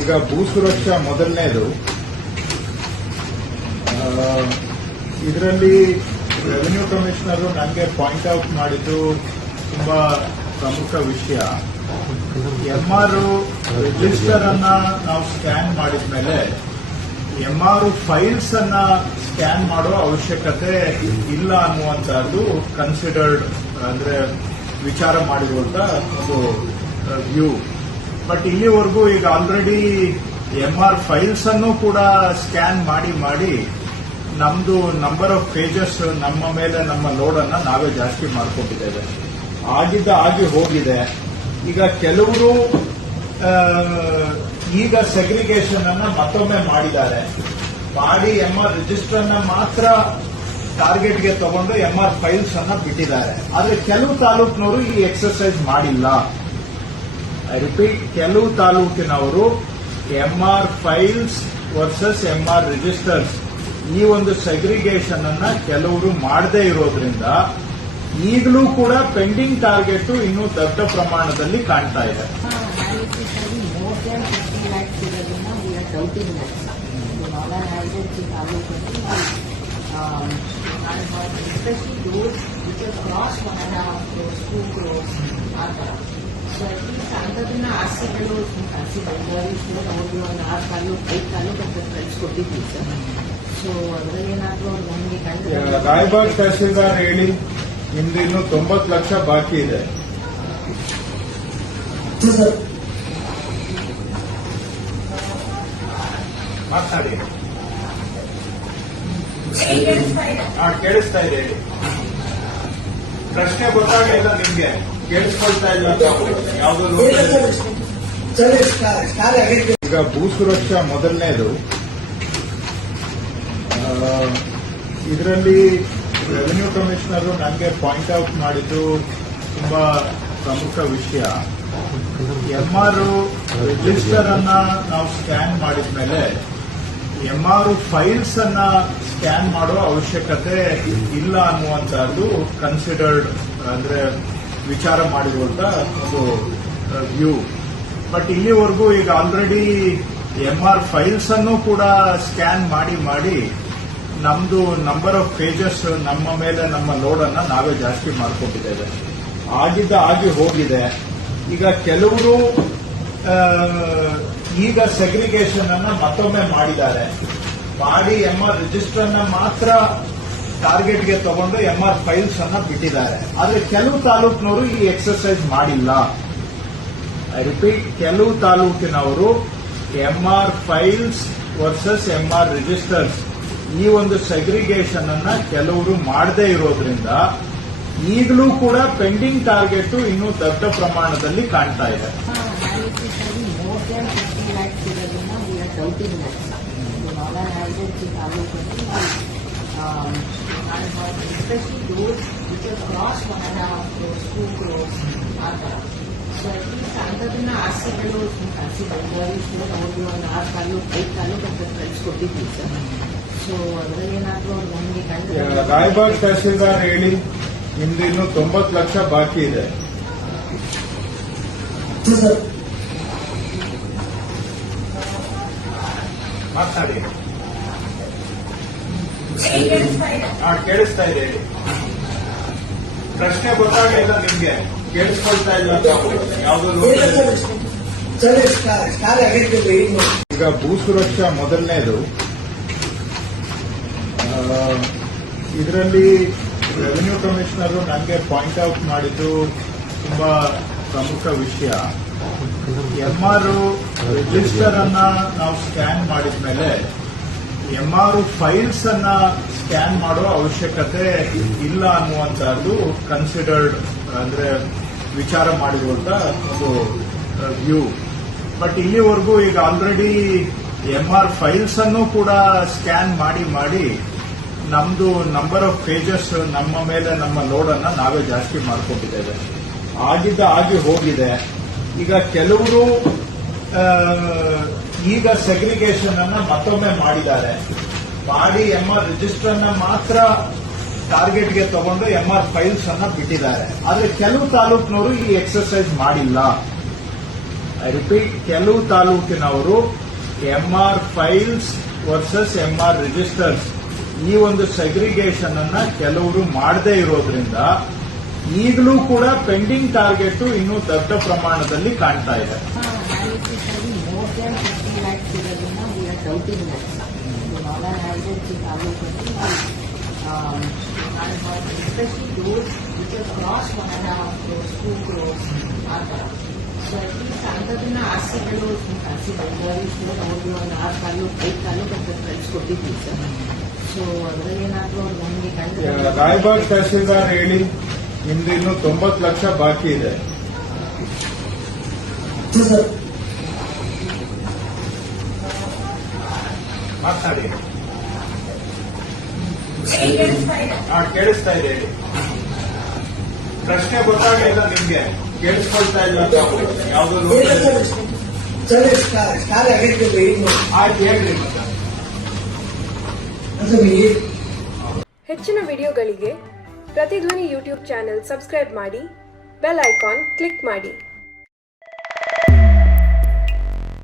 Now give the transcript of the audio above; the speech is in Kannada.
ಈಗ ಭೂ ಸುರಕ್ಷಾ ಮೊದಲನೇದು. ಇದರಲ್ಲಿ ರೆವಿನ್ಯೂ ಕಮಿಷನರ್ ನನಗೆ ಪಾಯಿಂಟ್ ಔಟ್ ಮಾಡಿದ್ದು ತುಂಬಾ ಪ್ರಮುಖ ವಿಷಯ. ಎಂಆರ್ ರಿಜಿಸ್ಟರ್ ಅನ್ನ ನಾವು ಸ್ಕ್ಯಾನ್ ಮಾಡಿದ ಮೇಲೆ ಎಂಆರ್ ಫೈಲ್ಸ್ ಅನ್ನ ಸ್ಕ್ಯಾನ್ ಮಾಡೋ ಅವಶ್ಯಕತೆ ಇಲ್ಲ ಅನ್ನುವಂತಹದ್ದು ಕನ್ಸಿಡರ್ಡ್, ಅಂದ್ರೆ ವಿಚಾರ ಮಾಡಿರುವಂತ ಒಂದು ವ್ಯೂ. ಬಟ್ ಇಲ್ಲಿವರೆಗೂ ಈಗ ಆಲ್ರೆಡಿ ಎಂಆರ್ ಫೈಲ್ಸ್ ಅನ್ನು ಕೂಡ ಸ್ಕ್ಯಾನ್ ಮಾಡಿ ನಮ್ದು ನಂಬರ್ ಆಫ್ ಪೇಜಸ್ ನಮ್ಮ ಮೇಲೆ ನಮ್ಮ ಲೋಡ್ ಅನ್ನ ನಾವೇ ಜಾಸ್ತಿ ಮಾಡ್ಕೊಂಡಿದ್ದೇವೆ. ಆಗಿ ಹೋಗಿದೆ. ಈಗ ಕೆಲವರು ಈಗ ಸೆಗ್ರಿಗೇಷನ್ ಅನ್ನ ಮತ್ತೊಮ್ಮೆ ಮಾಡಿ ಎಂಆರ್ ರಿಜಿಸ್ಟರ್ ಅನ್ನ ಮಾತ್ರ ಟಾರ್ಗೆಟ್ಗೆ ತಗೊಂಡು ಎಂಆರ್ ಫೈಲ್ಸ್ ಅನ್ನ ಬಿಟ್ಟಿದ್ದಾರೆ. ಆದ್ರೆ ಕೆಲವು ತಾಲೂಕಿನವರು ಈ ಎಕ್ಸರ್ಸೈಸ್ ಮಾಡಿಲ್ಲ. ಐ ರಿಪೀಟ್, ಕೆಲವು ತಾಲೂಕಿನವರು MR files versus MR registers ಈ ಒಂದು ಸೆಗ್ರಿಗೇಷನ್ ಅನ್ನ ಕೆಲವರು ಮಾಡದೇ ಇರೋದ್ರಿಂದ ಈಗಲೂ ಕೂಡ ಪೆಂಡಿಂಗ್ ಟಾರ್ಗೆಟ್ ಇನ್ನೂ ದೊಡ್ಡ ಪ್ರಮಾಣದಲ್ಲಿ ಕಾಣ್ತಾ ಇದೆ. ಅಂತದನ್ನ ಆರ್ಸಿಗಳು ಒಂದು 6 ತಾಲೂಕು 5 ತಾಲೂಕು ಅಂತ ಕಳಿಸ್ಕೊಟ್ಟಿದ್ವಿ ಸರ್. ಸೊ ಅದರಲ್ಲಿ ಏನಾದ್ರು ನಮಗೆ ರಾಯಬಾಗ್ ತಹಸೀಲ್ದಾರ್ ಹೇಳಿ ನಿಮ್ದು ಇನ್ನು 90 ಲಕ್ಷ ಬಾಕಿ ಇದೆ. ಮಾತನಾಡಿ. ಕೇಳಿಸ್ತಾ ಇದೆ ಹೇಳಿ. ಪ್ರಶ್ನೆ ಗೊತ್ತಾಗಲಿಲ್ಲ ನಿಮ್ಗೆ, ಕೇಳಿಸ್ಕೊಳ್ತಾ ಇಲ್ಲ ಯಾವುದೋ. ಈಗ ಭೂ ಸುರಕ್ಷಾ ಮೊದಲನೇದು. ಇದರಲ್ಲಿ ರೆವಿನ್ಯೂ ಕಮಿಷನರ್ ನನಗೆ ಪಾಯಿಂಟ್ ಔಟ್ ಮಾಡಿದ್ದು ತುಂಬಾ ಪ್ರಮುಖ ವಿಷಯ. ಎಂಆರ್ ರಿಜಿಸ್ಟರ್ ಅನ್ನ ನಾವು ಸ್ಕ್ಯಾನ್ ಮಾಡಿದ ಮೇಲೆ ಎಂಆರ್ ಫೈಲ್ಸ್ ಅನ್ನ ಸ್ಕ್ಯಾನ್ ಮಾಡೋ ಅವಶ್ಯಕತೆ ಇಲ್ಲ ಅನ್ನುವಂತಹದ್ದು ಕನ್ಸಿಡರ್ಡ್, ಅಂದ್ರೆ ವಿಚಾರ ಮಾಡಿರುವಂತ ಒಂದು ವ್ಯೂ. ಬಟ್ ಇಲ್ಲಿವರೆಗೂ ಈಗ ಆಲ್ರೆಡಿ ಎಂಆರ್ ಫೈಲ್ಸ್ ಅನ್ನು ಕೂಡ ಸ್ಕ್ಯಾನ್ ಮಾಡಿ ನಮ್ದು ನಂಬರ್ ಆಫ್ ಪೇಜಸ್ ನಮ್ಮ ಮೇಲೆ ನಮ್ಮ ಲೋಡ್ ಅನ್ನ ನಾವೇ ಜಾಸ್ತಿ ಮಾಡ್ಕೊಂಡಿದ್ದೇವೆ. ಆಗಿ ಹೋಗಿದೆ. ಈಗ ಕೆಲವರು ಈಗ ಸೆಗ್ರಿಗೇಷನ್ ಅನ್ನ ಮತ್ತೊಮ್ಮೆ ಮಾಡಿ ಎಂಆರ್ ರಿಜಿಸ್ಟರ್ ಅನ್ನ ಮಾತ್ರ ಟಾರ್ಗೆಟ್ಗೆ ತಗೊಂಡು ಎಂಆರ್ ಫೈಲ್ಸ್ ಅನ್ನ ಬಿಟ್ಟಿದ್ದಾರೆ. ಆದ್ರೆ ಕೆಲವು ತಾಲೂಕಿನವರು ಈ ಎಕ್ಸರ್ಸೈಸ್ ಮಾಡಿಲ್ಲ. ಐ ರಿಪೀಟ್, ಕೆಲವು ತಾಲೂಕಿನವರು MR files versus MR registers ಈ ಒಂದು ಸೆಗ್ರಿಗೇಷನ್ ಅನ್ನ ಕೆಲವರು ಮಾಡದೇ ಇರೋದ್ರಿಂದ ಈಗಲೂ ಕೂಡ ಪೆಂಡಿಂಗ್ ಟಾರ್ಗೆಟ್ ಇನ್ನೂ ದೊಡ್ಡ ಪ್ರಮಾಣದಲ್ಲಿ ಕಾಣ್ತಾ ಇದೆ. ಅಂತದನ್ನ ಆರ್ಸಿಗಳು ಒಂದು 6 ತಾಲೂಕು 5 ತಾಲೂಕು ಅಂತ ಕಳಿಸ್ಕೊಟ್ಟಿದ್ವಿ ಸರ್. ಸೊ ಅದರಲ್ಲಿ ಏನಾದ್ರು ನಮಗೆ ರಾಯಬಾಗ್ ತಹಸೀಲ್ದಾರ್ ಹೇಳಿ ನಿಮ್ದು ಇನ್ನು 90 ಲಕ್ಷ ಬಾಕಿ ಇದೆ. ಮಾತನಾಡಿ. ಕೇಳಿಸ್ತಾ ಇದೆ ಹೇಳಿ. ಪ್ರಶ್ನೆ ಗೊತ್ತಾಗಲಿಲ್ಲ ನಿಮ್ಗೆ, ಕೇಳಿಸ್ಕೊಳ್ತಾ ಇಲ್ಲ ಯಾವುದೋ. ಈಗ ಭೂ ಸುರಕ್ಷಾ ಮೊದಲನೇದು. ಇದರಲ್ಲಿ ರೆವಿನ್ಯೂ ಕಮಿಷನರ್ ನನಗೆ ಪಾಯಿಂಟ್ ಔಟ್ ಮಾಡಿದ್ದು ತುಂಬಾ ಪ್ರಮುಖ ವಿಷಯ. ಎಂಆರ್ ರಿಜಿಸ್ಟರ್ ಅನ್ನ ನಾವು ಸ್ಕ್ಯಾನ್ ಮಾಡಿದ ಮೇಲೆ ಎಂಆರ್ ಫೈಲ್ಸ್ ಅನ್ನ ಸ್ಕ್ಯಾನ್ ಮಾಡೋ ಅವಶ್ಯಕತೆ ಇಲ್ಲ ಅನ್ನುವಂತಹದ್ದು ಕನ್ಸಿಡರ್ಡ್, ಅಂದ್ರೆ ವಿಚಾರ ಮಾಡಿರುವಂತ ಒಂದು ವ್ಯೂ. ಬಟ್ ಇಲ್ಲಿವರೆಗೂ ಈಗ ಆಲ್ರೆಡಿ ಎಂಆರ್ ಫೈಲ್ಸ್ ಅನ್ನು ಕೂಡ ಸ್ಕ್ಯಾನ್ ಮಾಡಿ ನಮ್ದು ನಂಬರ್ ಆಫ್ ಪೇಜಸ್ ನಮ್ಮ ಮೇಲೆ ನಮ್ಮ ಲೋಡ್ ಅನ್ನ ನಾವೇ ಜಾಸ್ತಿ ಮಾಡ್ಕೊಂಡಿದ್ದೇವೆ. ಆಗಿ ಹೋಗಿದೆ. ಈಗ ಕೆಲವರು ಈಗ ಸೆಗ್ರಿಗೇಷನ್ ಅನ್ನ ಮತ್ತೊಮ್ಮೆ ಮಾಡಿ ಎಂಆರ್ ರಿಜಿಸ್ಟರ್ ಅನ್ನ ಮಾತ್ರ ಟಾರ್ಗೆಟ್ಗೆ ತಗೊಂಡು ಎಂಆರ್ ಫೈಲ್ಸ್ ಅನ್ನ ಬಿಟ್ಟಿದ್ದಾರೆ. ಆದ್ರೆ ಕೆಲವು ತಾಲೂಕಿನವರು ಈ ಎಕ್ಸರ್ಸೈಸ್ ಮಾಡಿಲ್ಲ. ಐ ರಿಪೀಟ್, ಕೆಲವು ತಾಲೂಕಿನವರು MR files versus MR registers ಈ ಒಂದು ಸೆಗ್ರಿಗೇಷನ್ ಅನ್ನ ಕೆಲವರು ಮಾಡದೇ ಇರೋದ್ರಿಂದ ಈಗಲೂ ಕೂಡ ಪೆಂಡಿಂಗ್ ಟಾರ್ಗೆಟ್ ಇನ್ನೂ ದೊಡ್ಡ ಪ್ರಮಾಣದಲ್ಲಿ ಕಾಣ್ತಾ ಇದೆ. ಅನಾಲಿಸಿಸ್ ಅಲ್ಲಿ ಮೋರ್ ದನ್ 50 lakhs ಇರೋದನ್ನ ವಿ ಆರ್ ಡೌಟಿಂಗ್ ದಟ್. ನಾಲ್ ಹ್ಯಾಬಿಟ್ಸ್ ಇನ್ ತಾಲೂಕಲ್ಲಿ especially those which are cross 1.5 crores 2 crores ಆ ಥರ. ಸೊ ಅಟ್ಲೀಸ್ಟ್ ಅಂಥದನ್ನ ಆರ್ಸಿಗಳು ಕನ್ಸಿಡರ್ ಅವ್ರಿಗೆ ಒಂದು 6 ತಾಲೂಕು 5 ತಾಲೂಕು ಅಂತ ಕಳಿಸ್ಕೊಟ್ಟಿದ್ವಿ ಸರ್. ಸೊ ಅದರಲ್ಲಿ ಏನಾದರೂ ನಮಗೆ ಕಂಡು ರಾಯಬಾಗ್ ತಹಸೀಲ್ದಾರ್ ಹೇಳಿ ನಿಮ್ದು ಇನ್ನೂ 90 ಲಕ್ಷ ಬಾಕಿ ಇದೆ. ಮಾತನಾಡಿ. ಕೇಳಿಸ್ತಾ ಇದೆ ಹೇಳಿ. ಪ್ರಶ್ನೆ ಗೊತ್ತಾಗಲಿಲ್ಲ ನಿಮ್ಗೆ, ಕೇಳಿಸ್ಕೊಳ್ತಾ ಇಲ್ಲ ಯಾವುದೋ ಆಯ್ತು ಹೇಳ್ರಿ ಮತ್ತೆ. ಹೆಚ್ಚಿನ ವಿಡಿಯೋಗಳಿಗೆ ಪ್ರತಿಧ್ವನಿ ಯೂಟ್ಯೂಬ್ ಚಾನೆಲ್ ಸಬ್ಸ್ಕ್ರೈಬ್ ಮಾಡಿ, ಬೆಲ್ ಐಕಾನ್ ಕ್ಲಿಕ್ ಮಾಡಿ.